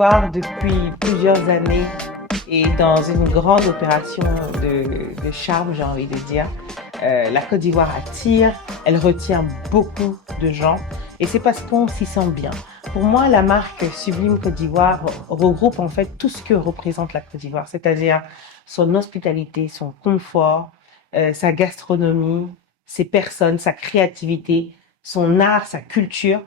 d'Ivoire depuis plusieurs années et dans une grande opération de charme, j'ai envie de dire. La Côte d'Ivoire attire, elle retient beaucoup de gens et c'est parce qu'on s'y sent bien. Pour moi, la marque Sublime Côte d'Ivoire regroupe en fait tout ce que représente la Côte d'Ivoire, c'est-à-dire son hospitalité, son confort, sa gastronomie, ses personnes, sa créativité, son art, sa culture.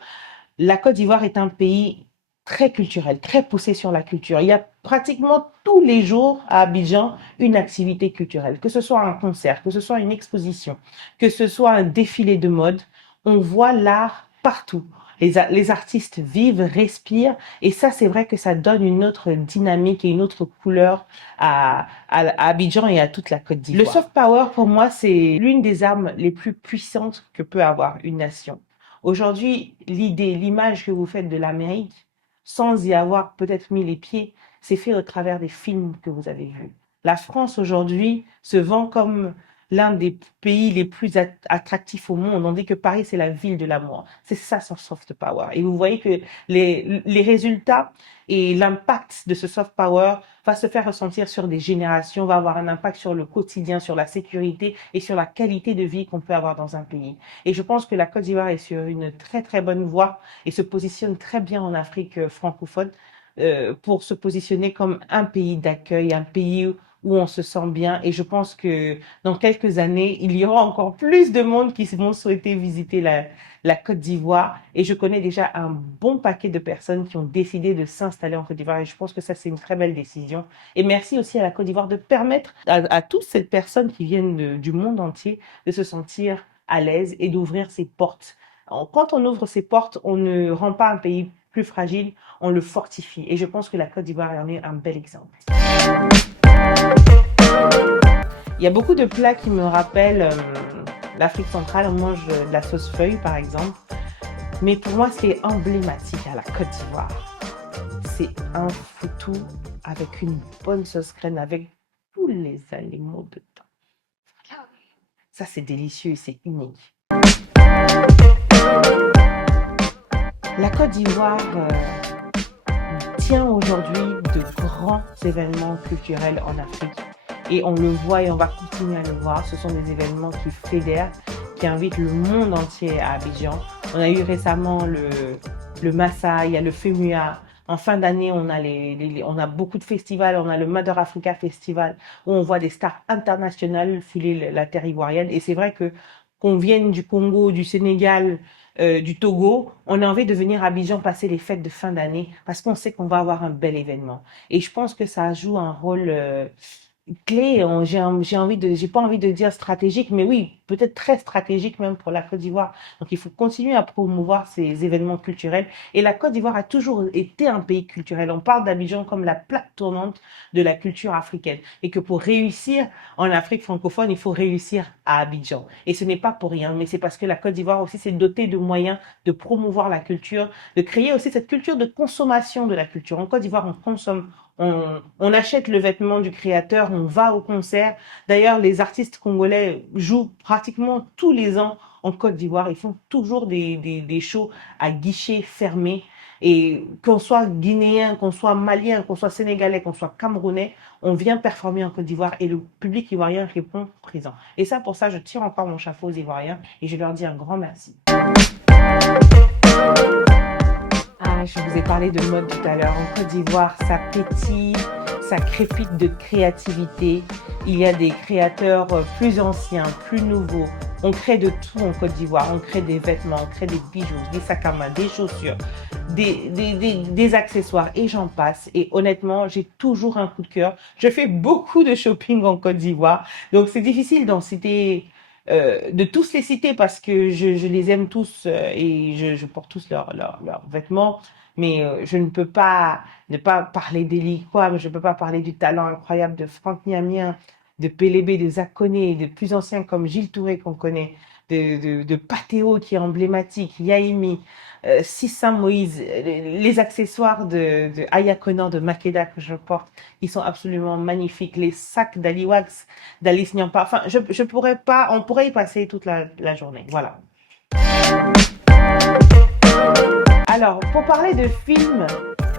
La Côte d'Ivoire est un pays très culturel, très poussé sur la culture. Il y a pratiquement tous les jours à Abidjan une activité culturelle, que ce soit un concert, que ce soit une exposition, que ce soit un défilé de mode. On voit l'art partout. Les artistes vivent, respirent, et ça, c'est vrai que ça donne une autre dynamique et une autre couleur à Abidjan et à toute la Côte d'Ivoire. Le soft power, pour moi, c'est l'une des armes les plus puissantes que peut avoir une nation. Aujourd'hui, l'idée, l'image que vous faites de l'Amérique, sans y avoir peut-être mis les pieds, c'est fait au travers des films que vous avez vus. La France aujourd'hui se vend comme l'un des pays les plus attractifs au monde. On dit que Paris, c'est la ville de l'amour. C'est ça son soft power. Et vous voyez que les résultats et l'impact de ce soft power va se faire ressentir sur des générations, va avoir un impact sur le quotidien, sur la sécurité et sur la qualité de vie qu'on peut avoir dans un pays. Et je pense que la Côte d'Ivoire est sur une très très bonne voie et se positionne très bien en Afrique francophone pour se positionner comme un pays d'accueil, un pays où on se sent bien. Et je pense que dans quelques années, il y aura encore plus de monde qui vont souhaiter visiter la Côte d'Ivoire. Et je connais déjà un bon paquet de personnes qui ont décidé de s'installer en Côte d'Ivoire. Et je pense que ça, c'est une très belle décision. Et merci aussi à la Côte d'Ivoire de permettre à toutes ces personnes qui viennent du monde entier de se sentir à l'aise et d'ouvrir ses portes. Quand on ouvre ses portes, on ne rend pas un pays plus fragile, on le fortifie. Et je pense que la Côte d'Ivoire en est un bel exemple. Il y a beaucoup de plats qui me rappellent l'Afrique centrale. On mange de la sauce feuille, par exemple. Mais pour moi, c'est emblématique à la Côte d'Ivoire. C'est un foutou avec une bonne sauce crème, avec tous les aliments dedans. Ça, c'est délicieux et c'est unique. La Côte d'Ivoire tient aujourd'hui de grands événements culturels en Afrique. Et on le voit et on va continuer à le voir. Ce sont des événements qui fédèrent, qui invitent le monde entier à Abidjan. On a eu récemment le Massa, il y a le FEMUA. En fin d'année, on a beaucoup de festivals. On a le Mother Africa Festival où on voit des stars internationales filer la terre ivoirienne. Et c'est vrai que qu'on vienne du Congo, du Sénégal, du Togo, on a envie de venir à Abidjan passer les fêtes de fin d'année parce qu'on sait qu'on va avoir un bel événement. Et je pense que ça joue un rôle clé, j'ai pas envie de dire stratégique, mais oui, peut-être très stratégique même pour la Côte d'Ivoire. Donc il faut continuer à promouvoir ces événements culturels. Et la Côte d'Ivoire a toujours été un pays culturel. On parle d'Abidjan comme la plaque tournante de la culture africaine. Et que pour réussir en Afrique francophone, il faut réussir à Abidjan. Et ce n'est pas pour rien, mais c'est parce que la Côte d'Ivoire aussi s'est dotée de moyens de promouvoir la culture, de créer aussi cette culture de consommation de la culture. En Côte d'Ivoire, on consomme. On achète le vêtement du créateur, on va au concert. D'ailleurs, les artistes congolais jouent pratiquement tous les ans en Côte d'Ivoire. Ils font toujours des shows à guichet fermé. Et qu'on soit guinéen, qu'on soit malien, qu'on soit sénégalais, qu'on soit camerounais, on vient performer en Côte d'Ivoire et le public ivoirien répond présent. Et ça, pour ça, je tire encore mon chapeau aux Ivoiriens et je leur dis un grand merci. Je vous ai parlé de mode tout à l'heure. En Côte d'Ivoire, ça pétille, ça crépite de créativité. Il y a des créateurs plus anciens, plus nouveaux. On crée de tout en Côte d'Ivoire. On crée des vêtements, on crée des bijoux, des sacs à main, des chaussures, des accessoires et j'en passe. Et honnêtement, j'ai toujours un coup de cœur. Je fais beaucoup de shopping en Côte d'Ivoire. Donc, c'est difficile d'en citer de tous les citer parce que je les aime tous et je porte tous leurs vêtements, mais je ne peux pas ne pas parler d'Eli Quam, je ne peux pas parler du talent incroyable de Franck Niamien, de Pélébé, de Zakoné, de plus anciens comme Gilles Touré qu'on connaît, de Patéo qui est emblématique, Yaimi, Sissa Moïse, les accessoires de Aya Conan, de Makeda que je porte, ils sont absolument magnifiques. Les sacs d'Ali Wax, d'Alice Nyampa. Enfin, je pourrais pas, on pourrait y passer toute la journée. Voilà. Alors, pour parler de films,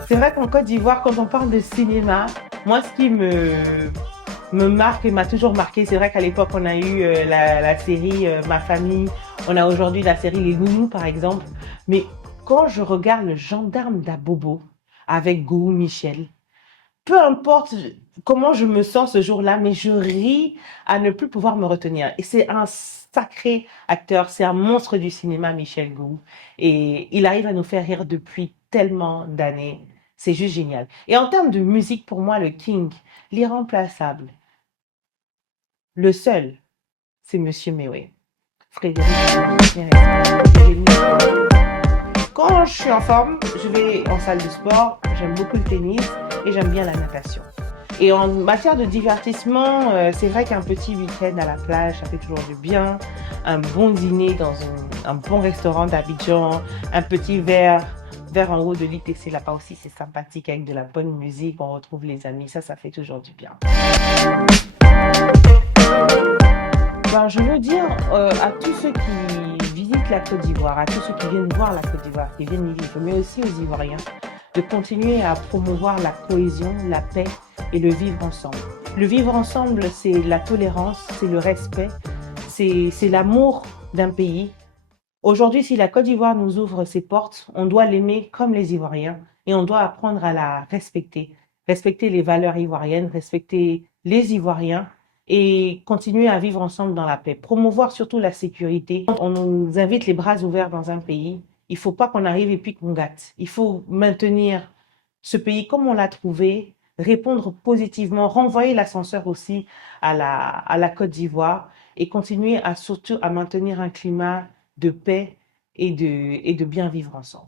C'est vrai qu'en Côte d'Ivoire, quand on parle de cinéma, moi, ce qui me marque et m'a toujours marqué, c'est vrai qu'à l'époque, on a eu la série Ma famille, on a aujourd'hui la série Les Nounous, par exemple. Mais quand je regarde le gendarme d'Abobo avec Gou Michel, peu importe comment je me sens ce jour-là, mais je ris à ne plus pouvoir me retenir. Et c'est un sacré acteur, c'est un monstre du cinéma, Michel Gou. Et il arrive à nous faire rire depuis tellement d'années. C'est juste génial. Et en termes de musique, pour moi, le King, l'irremplaçable, le seul, c'est Monsieur Méwé. Frédéric Méwé. Quand je suis en forme, je vais en salle de sport, j'aime beaucoup le tennis et j'aime bien la natation. Et en matière de divertissement, c'est vrai qu'un petit week-end à la plage, ça fait toujours du bien. Un bon dîner dans un bon restaurant d'Abidjan, un petit verre en haut de l'ITC là-bas aussi, c'est sympathique avec de la bonne musique, on retrouve les amis, ça fait toujours du bien. Ben, je veux dire à tous ceux qui visitent la Côte d'Ivoire, à tous ceux qui viennent voir la Côte d'Ivoire, qui viennent y vivre, mais aussi aux Ivoiriens, de continuer à promouvoir la cohésion, la paix et le vivre ensemble. Le vivre ensemble, c'est la tolérance, c'est le respect, c'est l'amour d'un pays. Aujourd'hui, si la Côte d'Ivoire nous ouvre ses portes, on doit l'aimer comme les Ivoiriens et on doit apprendre à la respecter. Respecter les valeurs ivoiriennes, respecter les Ivoiriens et continuer à vivre ensemble dans la paix. Promouvoir surtout la sécurité. Quand on nous invite les bras ouverts dans un pays, il faut pas qu'on arrive et puis qu'on gâte. Il faut maintenir ce pays comme on l'a trouvé, répondre positivement, renvoyer l'ascenseur aussi à la Côte d'Ivoire et continuer à surtout à maintenir un climat de paix et de bien vivre ensemble.